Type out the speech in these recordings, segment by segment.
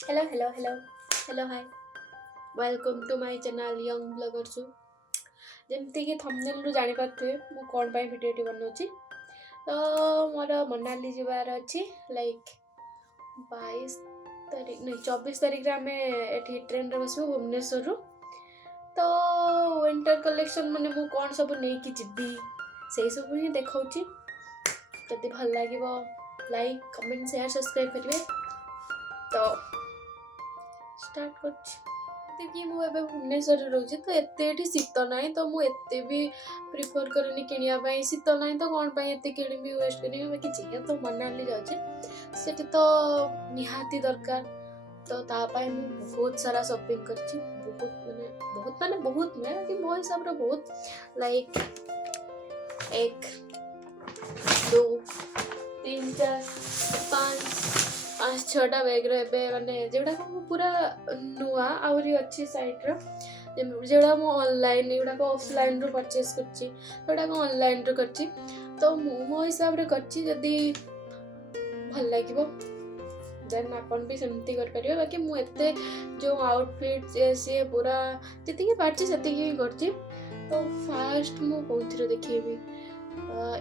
Hello hello hello hello hi welcome to my channel young blogger show. जमती कि thumbnail रु जानि पारथि मु कोन पाई वीडियो बनौछि। तो मोर मनाली जीवार अछि लाइक 22 तारीख नहीं 24 तारीख रे आमे एठी ट्रेन रे बसबो भुवनेश्वर रु। तो विंटर कलेक्शन माने मु कोन सब नै कि जिबी सेही सब ही देखौछि। जदि भल लागिवो लाइक कमेंट शेयर सब्सक्राइब करिवे। तो स्टार्ट करछि। कि मु एबे भुवनेश्वर रोजी तो एते एठी शीत नाही तो मु एते भी प्रिफर करनी किनिया पई शीत नाही तो कोन पई एते किनि भी वेस्ट करनी बाकी जे तो मनाली जाउछे सेठी तो निहाती दरकार। तो ता पई मु बहुत सारा शॉपिंग करछि बहुत माने बहुत में कि मो हिसाब रे बहुत लाइक 1 2 3 4 5 पाँच छटा बैग रे माने जेटा को पूरा नुआ आउरी अच्छी साइट रो जेड़ा मु ऑनलाइन एडा को ऑफलाइन रो परचेस करछि एडा को ऑनलाइन रो करछि। तो मो हिसाब रे करछि जदी भल लागिवो देन अपन भी सेमती कर परियो बाकी मु एते जो आउटफिट से पूरा जति के पारछि सेति के करछि। तो फास्ट मु कोथरे देखिबी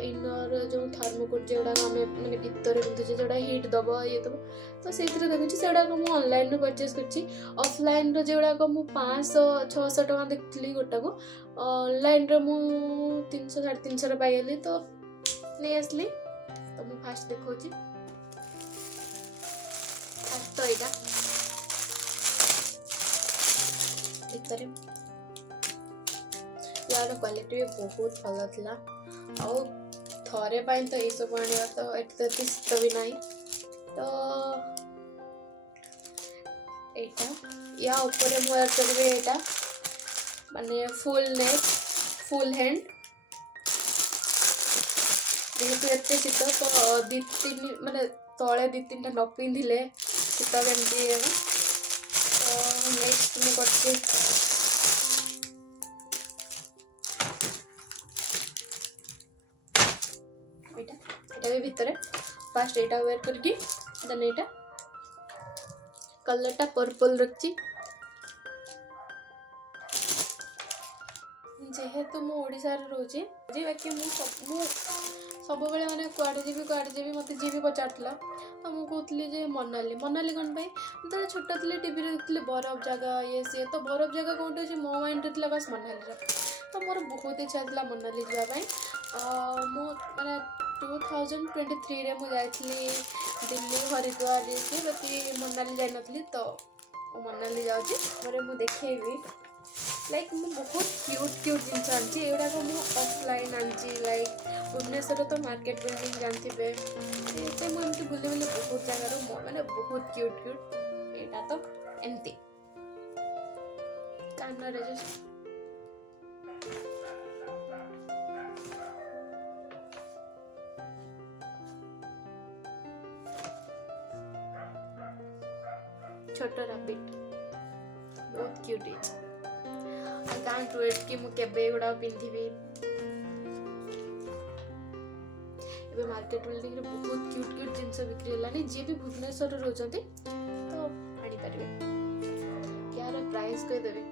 इनर जो थर्मोकोट जोड़ा हमें माने भितर पिंधुचे जोड़ा हीट दबो ये दबो तो से देखुची सेड़ा को मु ऑनलाइन रो परचेस करछि। ऑफलाइन रो जोड़ा को मु 500 600 टका देखली गोटा को ऑनलाइन रो मु 300 350 रो पाइली तो ले असली। तो मु फास्ट देखौची फास्ट तो एटा भितर यार क्वालिटी भी बहुत भल थिला और थरे पाई तो ये सब आने तो एट तो शीत भी नहीं। तो एटा या ऊपर मुआर करबे एटा माने फुल नेक फुल हैंड जेहेतु एते शीत तो दी तीन माने तळे दी तीनटा न पिंधिले शीत केमती तो नेक्स्ट मु करछि एटा भी भितर फास्ट एटा वेयर करके देन एटा कलर टा पर्पल रखछि जेहेतु मु ओडिसा रे रहउछि जे बाकी मु सब बेले माने कुआडे जेबी मते जे भी पचारतला तो मु कहतली जे मनाली मनाली कोन पई तो छोट थले टीवी रे देखतली बरफ जगह ये से तो बरफ जगह कोन होछि मो माइंड रे थला बस मनाली रे। तो मोर बहुत इच्छा थला मनाली जा पई मो माने 2023 रे मु जाइथली दिल्ली हरिद्वार ये बाकी मनाली जाई नथली। तो मनाली जाउछि मोरे मु देखेबी लाइक मु बहुत क्यूट जिनस आनछि एडा को मु ऑफलाइन आनछि लाइक भुवनेश्वर तो मार्केट बिल्डिंग जानथिबे से मु एमती बुले बुले बहुत जगह रो माने बहुत क्यूट एटा तो एमती कान रे जस्ट छोटा रैबिट बहुत cute is I can't wait कि मु केबे गुडा पिंधिबी एबे मार्केट बिल्डिंग रे बहुत क्यूट जिनस बिक्री हलानी जे भी भुवनेश्वर रोजंती तो आनी परिबे यार प्राइस कह देबे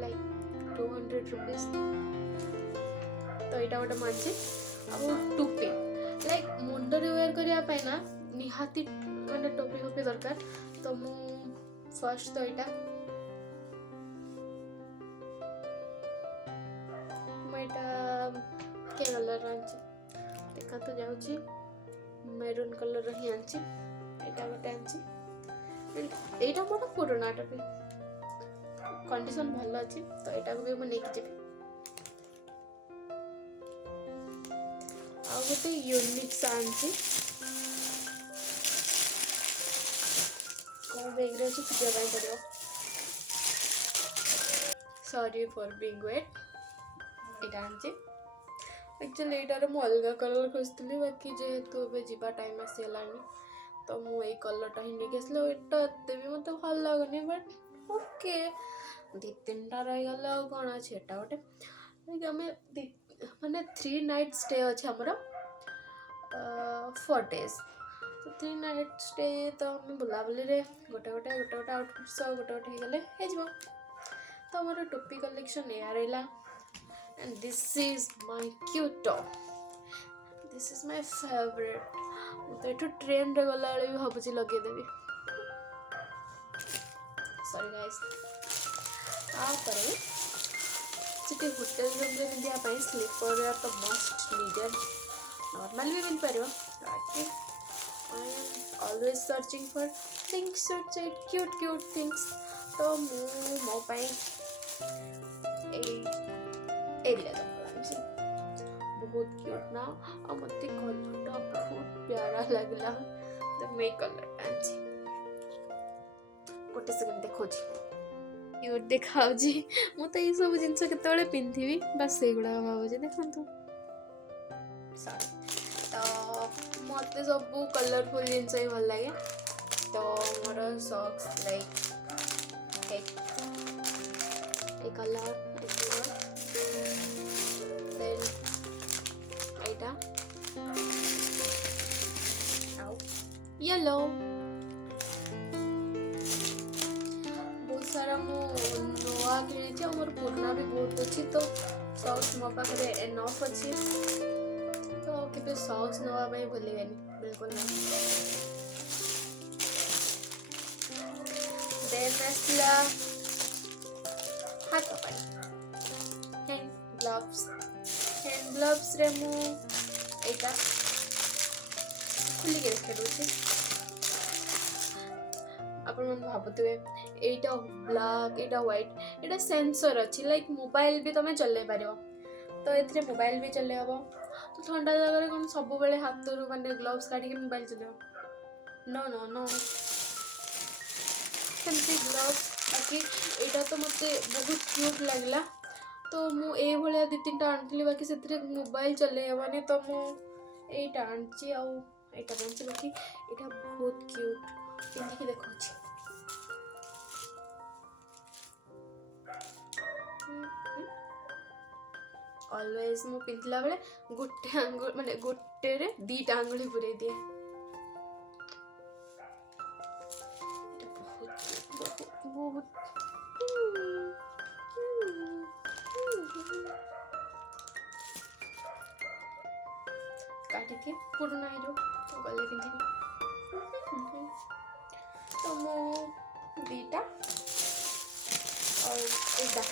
लाइक 200 रुपीस। तो एटा गोटे मानछि अब टोपी लाइक मुंडो रे वेयर करिया पाई ना निहाती माने टोपी दरकार। तो मु फर्स्ट तो एटा के कलर आंची देखा तो जाउची मेरून कलर ही आंची एटा गोटे आंची एटा मोर पुराना टोपी कंडीशन भल अछि तो एटा को भी मु नेकी जेबी। आ गोटे यूनिक आंची को बैग रे अछि पूजा पाई करियो sorry for being wait Etah आंची actually एटार मु अलग कलर खोजली बाकी जेहेतु ए जीवा टाइम आसीगलानी तो मु ए कलरटा ही नहीं आसलो एटा एते भी मत भल लागनी बट ओके दी तीनटा रही गला कौन अच्छे एटा गोटे आम माने 3 नाइट स्टे अच्छे आमर 4 days थ्री नाइट स्टे तो आम बुलाबुली गोटे गोटे आउटफिट सब गोटे गोटे गले तो मोर टोपी कलेक्शन या रहा and this is my cute top this is my favourite मुझे ये ट्रेन रे गला भी भावुँ लगेदेवी सॉरी गाइस सीटी होटेल रूम रे पिंधापी स्लीपर वेयर तो मस्ट नीडेड नॉर्मल भी मिल पार I am always searching for things cute things तो मो पाई बहुत क्यूट ना और मत कलर बहुत प्यारा लगला तो मैं कलर आंची गोटे सेकंड देखो क्यूट देखाऊ मु तो ये सब जिन केतबेले पिंधिबी बस से गुड़ा भावुँ देखु तो मत सब कलरफुल जिनस ही भल लगे तो मोर socks like a colour then एटा येलो बहुत सारा मु नुआ किनी मोर पुराना भी बहुत अच्छी तो सॉक्स मो पाखे एनफ अच्छी तो केबे सॉक्स नवा भाई भूलिबेनी बिल्कुल ना देन आसला हाथ पाई हैंड ग्लव्स रे मु एटा खुली के रखे दोछि अपन मन भाबुतबे एटा ब्लैक एटा व्हाइट एटा सेंसर अछि लाइक मोबाइल भी तमे चले पारियो तो एथरे मोबाइल भी चले हबो तो ठंडा जगह कौन सब बेले हाथ रू माने ग्लव्स काढ़ी मोबाइल चलो नो नो नो सेमती ग्लव्स बाकी एटा तो मते बहुत क्यूट लगला तो मु ए भलिया दि तीन टा आनथली बाकी सेथरे मोबाइल चले हबानी तो मु एटा आनची आ एटा आनची बाकी एटा बहुत क्यूट पिंधी के देखौची ऑलवेज मु पिंधला बेले गोटे आंगुल माने गोटे रे दीटा आंगुली पुरे दिए बहुत काटी के पुराना हिरो गले पिंधिबी तो मु दीटा और एटा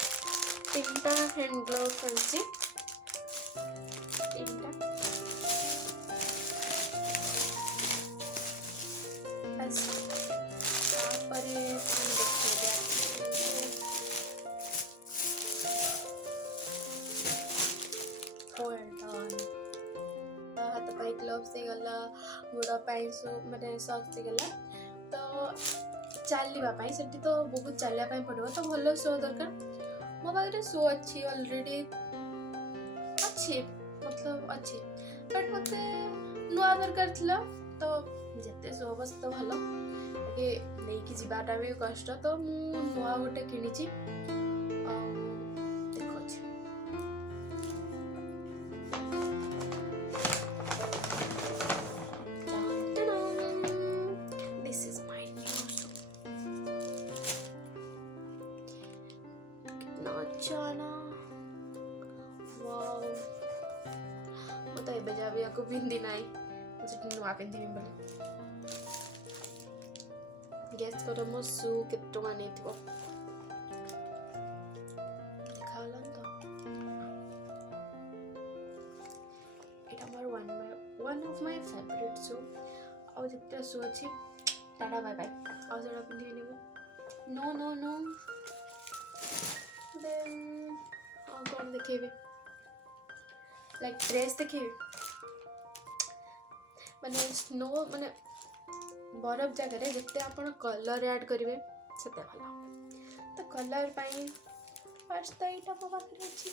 तीनटा हैंड ग्लोव्स आनची तीनटा बस तापर हाथ पाई ग्लोव्स से गला गोड़ पाई माने सॉक्स से गला तो चलवा पाई सेठी तो बहुत चलया पाई पड़ो तो भलो शो दरकार मो पाखे शो अच्छी ऑलरेडी अच्छी मतलब अच्छी बट मत नुआ दरकार थिला तो जेते शो बस तो भलो कि नहीं कि जीवाटा भी कष्ट तो मु नुआ गोटे किनिची देखो this is my new shoe कितना अच्छा ना वाओ मत एबे जाबे को बिंदी नाही मुझे नुआ पिंदी बोले गेस करो मो शू केतो माने थिबो खालन तो एटा मोर one of my favourite shoe और जितना शू अछि टाटा बाय बाय और जरा पिंदी नेबो नो नो नो देन और कौन देखेबे लाइक ड्रेस देखेबे माने स्नो माने बरफ जगह जिते आप कलर ऐड करेंगे से भल तो कलर फर्स्ट तो यहाँ मो पाखे अच्छी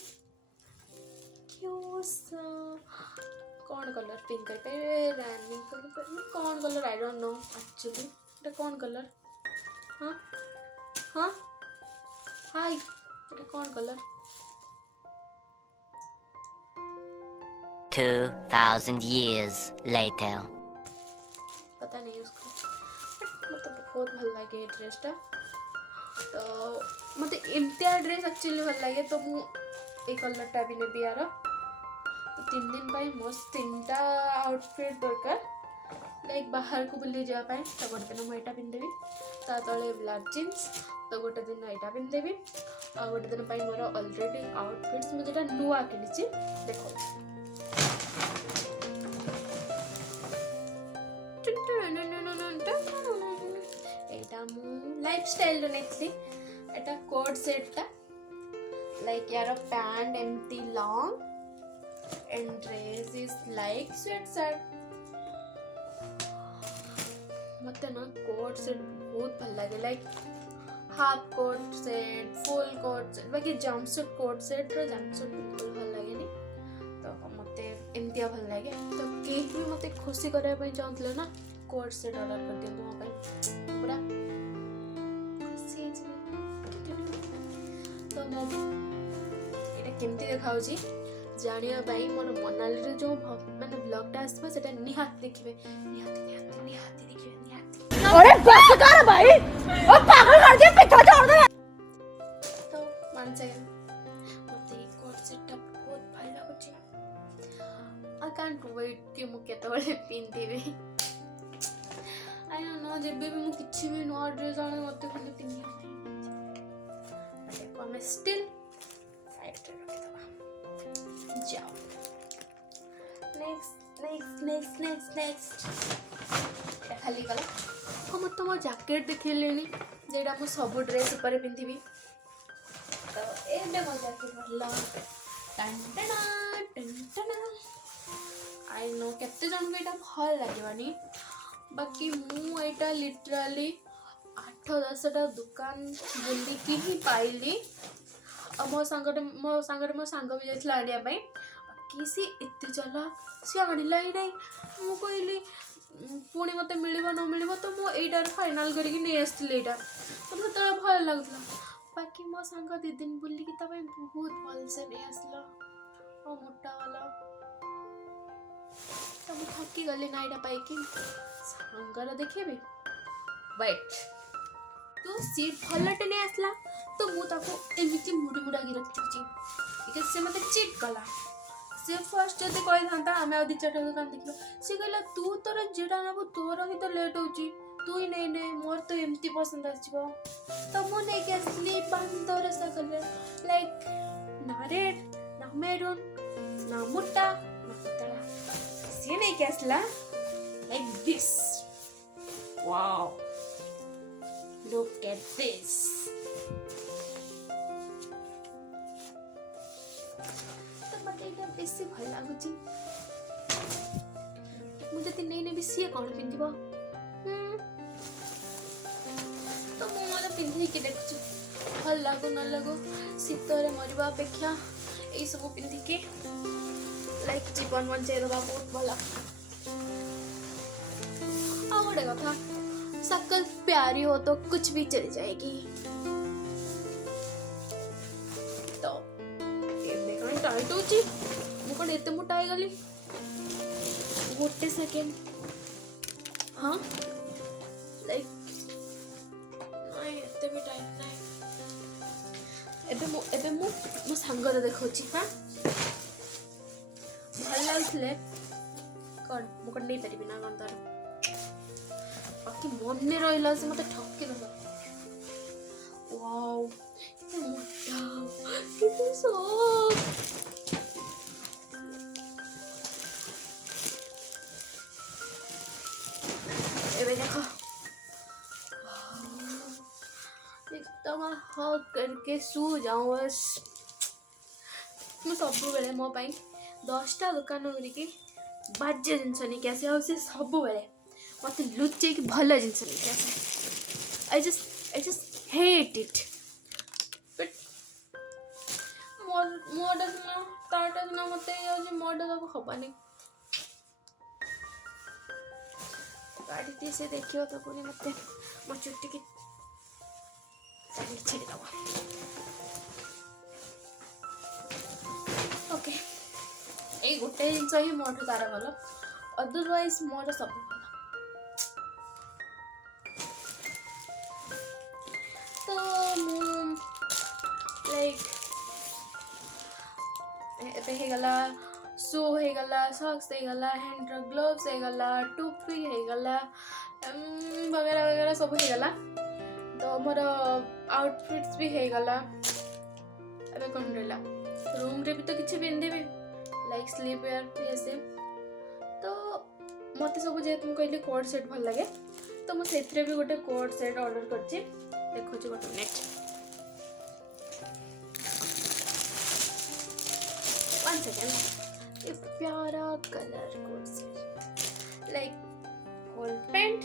कौन कलर पिंक रानी कलर कौन colour I don't know actually ये कौन कलर हाँ हाँ हाय ये कौन कलर 2000 years later पता नहीं उसको, मतलब बहुत भल लगे ये ड्रेसटा। तो मत एमतिया ड्रेस एक्चुअली भल लगे तो मुझे कलरटा भी नेबी यार। तो 3 दिन मस्त 3टा आउटफिट दरकार, लाइक बाहर को बुली जावाई। तो गोटे दिन मुझे पिंधेबी, ता तले ब्लैक जीन्स, तो गोटे दिन यहाँ पिंधेबी, आ गोटे दिन मोर ऑलरेडी आउटफिट्स मुझे नुआ किनी। देखो लाइफस्टाइल नहीं एटा कोट सेटटा, लाइक यार पैंट एमती long and dress is like sweatshirt. मत ना कोट सेट बहुत भल लगे, like half coat set, full coat set, बाकी जंपसूट कोट सेट रो जंपसूट बिल्कुल भल लगे नहीं। तो मते एमतिया भल लगे। तो केक भी मते खुशी करबा पई चाहतले ना, कोट सेट ऑर्डर कर दियो मो पई पूरा खुशी छी। तो मो एटा केमती देखाउ छी जानिया पई मोर मनाली रे जो माने ब्लॉगटा आसबा सेटा निहात देखिबे, निहात देखिबे निहात। अरे बस कर भाई, ओ पागल कर दिया, पीछे छोड़ दे। तो वन सेकंड, मते कोट सेटटा बहुत भल लागो छी। आई कांट वेट कि मु केतबेले पिंधिबे। आई डोंट नो, जब भी मु किछि भी नवा ड्रेस आने मते खाली पिंधिया नहीं। देखो हम स्टिल साइड रे रख दबा। जाओ नेक्स्ट एटा खाली गला। हम तो मो जैकेट देखिलेनी जेडा मु सब ड्रेस ऊपर पिंधिबी। तो एबे मो जैकेट भरला टन टन। आई नो केते जन को एटा भल लागेबानी, बाकी मु एटा लिटरली 8-10टा दुकान बुली की ही पाइली। मो सांगरे मो सांग भी जाइछला आनिया पई, बाकी सी एते चला सी आनिला ही नहीं। मु कहली पुणी मते मिलिबो न मिलिबो, तो मु एटार फाइनल करके नहीं आसली। एटा तो मते तळे भल लागला, बाकी मो सांग 2 दिन बुली की तबे बहुत भल से नहीं आसला। ओ मोटा वाला तो मु थकी गली ना एटा पाई कि सांगर देखेबे। वेट, तो सीट भलटे नहीं आसला तो मु ताको एमिति मुड़ा की रखती बिकज से मते चीट कला। से फर्स्ट जदि कहि थांता हमें आ 2-4टा दुकान देखिबो, से कहला तू तोर जेडा नबो तोर ही तो लेट होची, तू ही नहीं मोर तो एमती पसंद आछिबो। तो मु नहीं के असली 5-10 कलर, लाइक ना रेड ना मैरून ना मोटा ना पतला, से नहीं के असला like this. Wow, look at this। तो मते एटा बेसी भल लागुची। मुझे ती नहीं नहीं बेसी कोन पिंदिबो। तो मु माने पिंधि के देखछु भल लागो न लागो, शीतरे मरिबा अपेक्षा ए सब पिंधि के लाइक जीवन बंचाई दबा बहुत भला। आ गोटे कथा, शक्ल प्यारी हो तो कुछ भी चली जाएगी। तो ये देखो टाइट होची, मु कोन एते मोटा आइ गली गोटे सेकेंड। हां लाइक नहीं एते भी टाइट नहीं। एबे मु सांगर देखौची। हां भल लागले कोन मु कोन नहीं परिबी ना कोन तार, बाकी मन रहा से मत ठकी दबा। वाओ कितना मोटा, कितना सॉफ्ट। एबे देखो एकदम हग करके सो जाऊं बस। मु सब बेले मो पाई 10टा दुकान करके बाजे जिनस नहीं कैसे आ से सब बेले मते लुच्चे की भल जिनस नहीं कैसे। I just hate it. But मोडा ना ताटा ना मते या जे मोडा को हबानी गाड़ी से देखियो तो कोनी मते मो चुट्टी की चली छिड़ी दबा। ओके ए गोटे जिनस ही मोर तारा भलो, अदरवाइज मोर सब भलो। लाइक ଏବେ ହେଇଗଲା शू ହେଇଗଲା ସକ୍ସ ହେଇଗଲା ହ୍ୟାଣ୍ଡ ଗ୍ଲୋଭ୍ସ ହେଇଗଲା ଟୋପି ହେଇଗଲା ବଗେରା ବଗେରା ସବୁ ହେଇଗଲା ତ ମୋର ଆଉଟଫିଟ୍ସ ବି ହେଇଗଲା ଏବେ କ'ଣ ରହିଲା ରୁମ୍ରେ ବି ତ କିଛି ପିନ୍ଧିବି ଲାଇକ୍ ସ୍ଲିପ୍ ୱେୟାର ବି ଆସେ ତ ମୋତେ ସବୁ ଯେହେତୁ ମୁଁ କହିଲି କୋଟ୍ ସେଟ୍ ଭଲ ଲାଗେ ତ ମୁଁ ସେଥିରେ ବି ଗୋଟେ କୋଟ୍ ସେଟ୍ ଅର୍ଡ଼ର କରିଛି ଦେଖୁଛି ଗୋଟେ ମିନିଟ୍ वन सेकेंड ये प्यारा colour code set like whole pant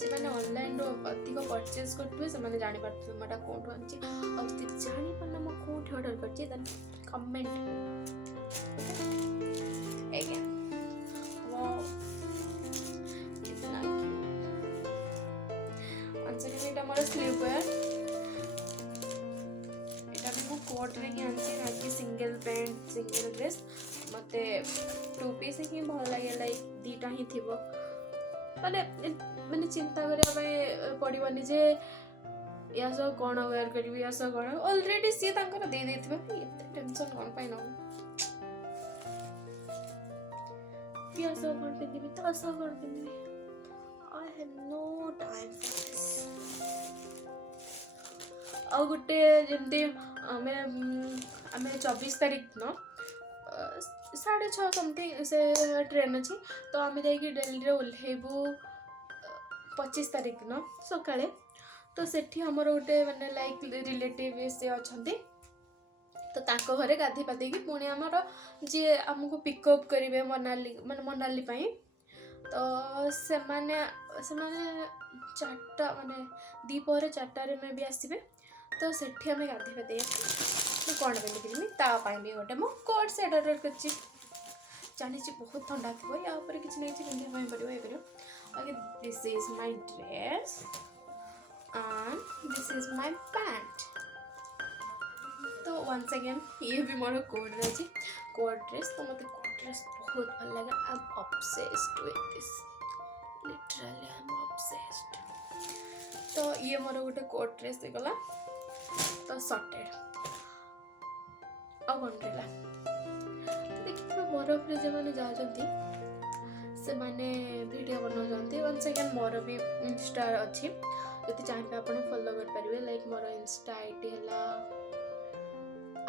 ସେମାନେ ଅନଲାଇନ୍ରୁ ଅଧିକ ପରଚେଜ୍ କରୁଥିବେ ସେମାନେ ଜାଣିପାରୁଥିବେ ମୁଁ ଏଇଟା କେଉଁଠୁ ଆଣିଛି ଆଉ ଯଦି ଜାଣିପାରୁନା ମୁଁ କେଉଁଠି ଅର୍ଡ଼ର କରିଛି ଦେନ୍ କମେଣ୍ଟ ଆଜ୍ଞା ଏଇଟା ମୋର ସ୍ଲିପ୍ ୱେୟାର ଏଇଟା ବି ମୁଁ କୋଟ୍ରେ ହିଁ ଆଣିଛି ନାକି ସିଙ୍ଗଲ ପ୍ୟାଣ୍ଟ ସିଙ୍ଗଲ ଡ୍ରେସ୍ ମୋତେ ଟୁ ପିସ୍ ହିଁ ଭଲ ଲାଗେ ଲାଇକ୍ ଦୁଇଟା ହିଁ ଥିବ ମାନେ ମାନେ ଚିନ୍ତା କରିବା ପାଇଁ ପଡ଼ିବନି ଯେ ୟା ସହ କ'ଣ ୱେୟାର କରିବି ୟା ସହ କ'ଣ ଅଲରେଡ଼ି ସିଏ ତାଙ୍କର ଦେଇଦେଇଥିବେ ଏତେ ଟେନସନ୍ କ'ଣ ପାଇଁ ନେବୁ ୟା ସହ କ'ଣ ପିନ୍ଧିବି ତା ସହ କ'ଣ ପିନ୍ଧିବି I have no time for this ଆଉ ଗୋଟେ ଯେମିତି ଆମେ 24 ତାରିଖ ଦିନ 6:30 ସମଥିଙ୍ଗ ସେ ଟ୍ରେନ୍ ଅଛି ତ ଆମେ ଯାଇକି ଦିଲ୍ଲୀରେ ଓହ୍ଲେଇବୁ 25 ତାରିଖ ଦିନ ସକାଳେ ତ ସେଠି ଆମର ଗୋଟେ ମାନେ ଲାଇକ୍ ରିଲେଟିଭ୍ ସେ ଅଛନ୍ତି ତ ତାଙ୍କ ଘରେ ଗାଧୋଇ ପାଧେଇକି ପୁଣି ଆମର ଯିଏ ଆମକୁ ପିକଅପ୍ କରିବେ ମନାଲି ପାଇଁ ତ ସେମାନେ 4ଟା ମାନେ ଦ୍ୱିପହରେ 4ଟାରେ ମେ ବି ଆସିବେ ତ ସେଠି ଆମେ ଗାଧୋଇ ପାଧେଇ ମୁଁ କ'ଣ ପିନ୍ଧିବି ତା ପାଇଁ ବି ଗୋଟେ ମୁଁ କୋଟ୍ ସେଟ୍ ଅର୍ଡ଼ର କରିଛି ଜାଣିଛି ବହୁତ ଥଣ୍ଡା ଥିବ ୟା ଉପରେ କିଛି ନା କିଛି ପିନ୍ଧିବା ପାଇଁ ପଡ଼ିବ ଇଏ କରିବ okay this is my dress and this is my pant तो once again ये भी मोर कोट अच्छी कोट ड्रेस तो मतलब कोट ड्रेस बहुत भल लगा I am obsessed with this literally I am obsessed तो ये मोर गोटे कोट ड्रेस गला तो सॉर्टेड और कौन रहा देखिए बरफ रे जो मैंने जाती से माने वीडियो बनाते once again मोर भी इंस्टा अच्छी यदि चाहिए आप फॉलो कर पारे लाइक मोर इंस्टा आईडी है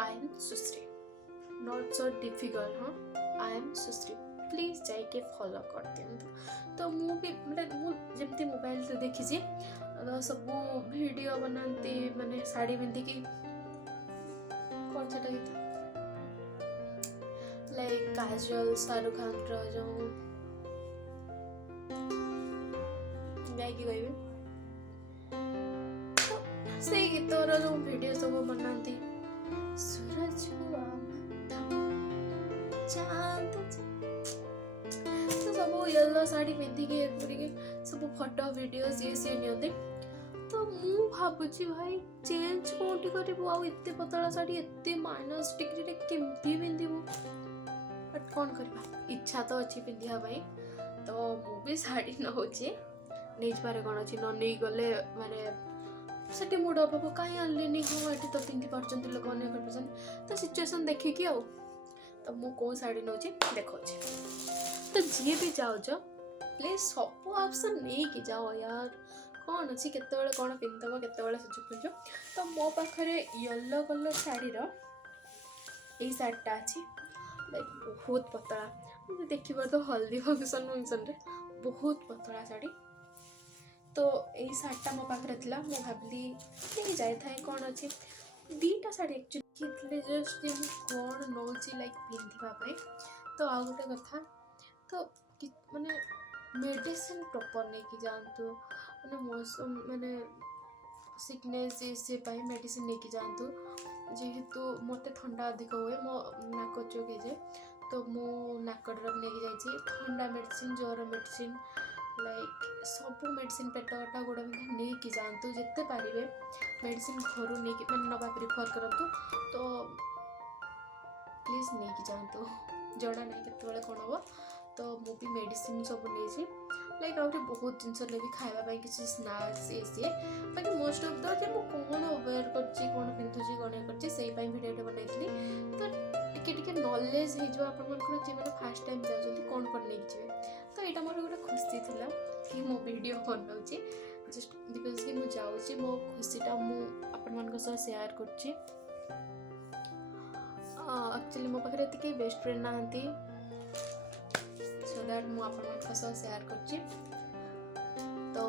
I am Sushri not so difficult हाँ आई एम सुश्री प्लीज जाके फॉलो कर दिखाँ तो मुझे जमी मोबाइल से देखी सब वीडियो बनाती माने साड़ी पिंधिकी कौन सा गीत लाइक काजल शाहरुख खान जो गायकी कहबी से गीतर जो वीडियो सब बनाती सूरज हुआ चांद तो सब येलो साड़ी पिंधिकी सब फोटो वीडियोस ये सी नि तो मु भाबुची भाई चेंज कोठी करिबो आ एते पतला साड़ी एते माइनस डिग्री रे केमती पिंधिबो बट कोन करबा इच्छा तो अच्छी पिंधिया भाई तो मु भी साड़ी न होची नहीं पारे कोन अछि न नहीं गले माने सेठी मूड अफ हम कहीं आनलिनी हाँ ये तो पिंधि पार्टी लोक कर तो सिचुएसन देखिकी आ तो मु कौ शाड़ी नौ देखा तो जी भी जाऊच प्लीज सब ऑप्शन नहीं कि जाओ यार कौन अच्छी केत कौन पिंधब केत सुजु पिंधु तो मो पाखे येलो कलर शाढ़ीर यही शाढ़ीटा अच्छी लाइक बहुत पतला देखिए तो हल्दी फंक्शन रे बहुत पतला शाढ़ी तो यही शाढ़ीटा मो पाखे थी मुझे भाविली नहीं जाए था कौन अच्छी दीटा शाढ़ी एक्चुअली जस्ट कौन नौ लाइक पिंधापी तो आ गोटे कथा तो माने मेडिसिन प्रॉपर नहीं कि जातु माने मौसम माने सिकनेस से मेडिसिन नहीं कि जातु जेहेतु मत ठंडा अधिक हुए मो नाक चोके जाए तो मु नाक ड्रप नहीं जाइए ठंडा मेडिसिन ज्वर मेडिसिन लाइक सब मेडिसिन पेट कटा गोड़ बिंधा नहीं कि जातु जिते पारे मेडिसिन घर नहीं मैंने नवा प्रिफर करतु तो प्लीज नहीं कि जातु जड़ा नहीं केत कौन हम तो मुझे मेडिसिन सब नहीं लाइक आउट बहुत जिनस ने खावाई किसी स्नाक्स ये सी बाकी मोस्ट ऑफ द जे मु कौन वेयर करछि कौन पिंथुछि कौन करछि सेही पई वीडियो बनाइतली तो टिके नॉलेज हे जो आपन मन जे माने फर्स्ट टाइम जाउछथि कौन कौन नै जिवे तो एटा मोर गोटे खुशी थिला कि मो वीडियो बनाउछि जस्ट बिकॉज कि मु जाउछि मो खुशीटा मु आपन मन को सह शेयर करछि एक्चुअली मो पाखरे एतिके बेस्ट फ्रेंड नाहंती सो दैट मु आपन मन को सह शेयर करछि तो